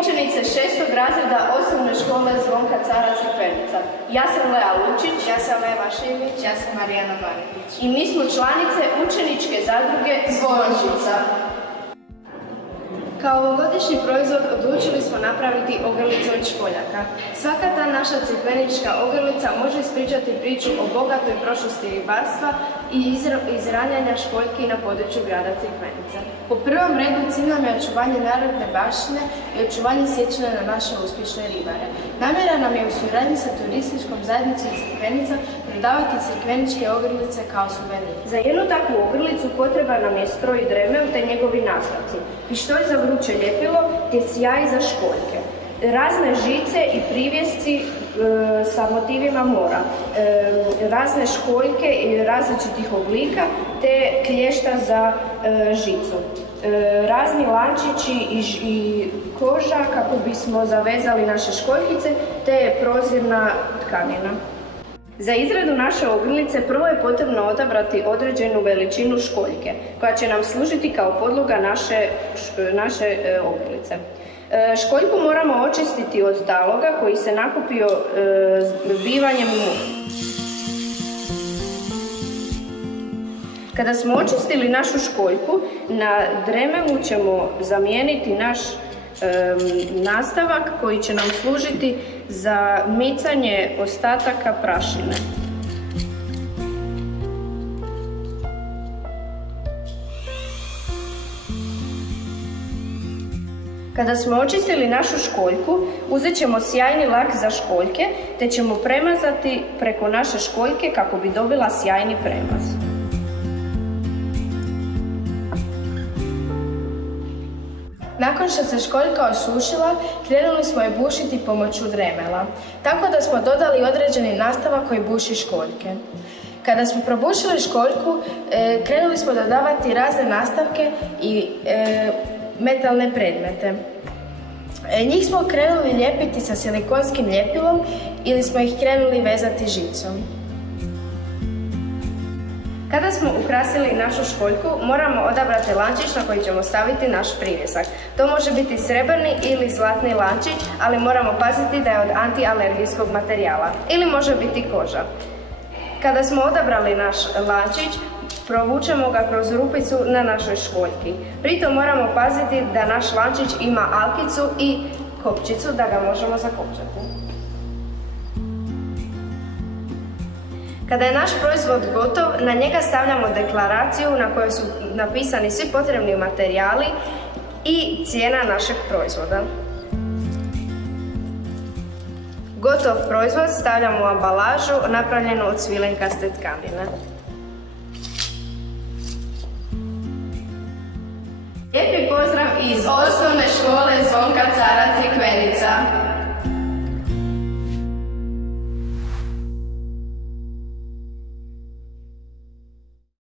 Učenice 6. razreda osnovne škole Zvonka Cara Crikvenica. Ja sam Lea Lučić. Ja sam Eva Šimić. Ja sam Marijana Maretić. I mi smo članice učeničke zadruge Zvončica. Kao ovogodišnji proizvod odlučili smo napraviti ogrlicu od školjaka. Svaka ta naša crikvenička ogrlica može ispričati priču o bogatoj prošlosti ribarstva i izranjanja školjki na području grada Crikvenica. Po prvom redu cilj nam je očuvanje narodne baštine i očuvanje sjećanja na naše uspješne ribare. Namjera nam je u suradnji sa turističkom zajednicom Crikvenica prodavati crikveničke ogrlice kao suvenir. Za jednu takvu ogrlicu potreban nam je stroj dremel te njegovi nastavci, pištolj za vruće ljepilo te sjaj za školjke, razne žice i privjesci sa motivima mora, razne školjke i različitih oblika te klješta za žicu, razni lančići i koža kako bismo zavezali naše školjkice te prozirna tkanina. Za izradu naše ogrlice prvo je potrebno odabrati određenu veličinu školjke koja će nam služiti kao podloga naše ogrlice. Školjku moramo očistiti od taloga koji se nakupio bivanjem u moru. Kada smo očistili našu školjku, na dremelu ćemo zamijeniti naš nastavak koji će nam služiti za micanje ostataka prašine. Kada smo očistili našu školjku, uzet ćemo sjajni lak za školjke te ćemo premazati preko naše školjke kako bi dobila sjajni premaz. Nakon što se školjka osušila, krenuli smo je bušiti pomoću dremela, tako da smo dodali određeni nastavak koji buši školjke. Kada smo probušili školjku, krenuli smo dodavati razne nastavke i metalne predmete. Njih smo krenuli lijepiti sa silikonskim ljepilom ili smo ih krenuli vezati žicom. Kada smo ukrasili našu školjku, moramo odabrati lančić na koji ćemo staviti naš privjesak. To može biti srebrni ili zlatni lančić, ali moramo paziti da je od antialergijskog materijala ili može biti koža. Kada smo odabrali naš lančić, provučemo ga kroz rupicu na našoj školjki. Pritom moramo paziti da naš lančić ima alkicu i kopčicu da ga možemo zakopčati. Kada je naš proizvod gotov, na njega stavljamo deklaraciju na kojoj su napisani svi potrebni materijali i cijena našeg proizvoda. Gotov proizvod stavljamo u ambalažu napravljenu od svilenkaste tkanine. Lijepi pozdrav iz osnovne škole Zvonka Cara Crikvenica.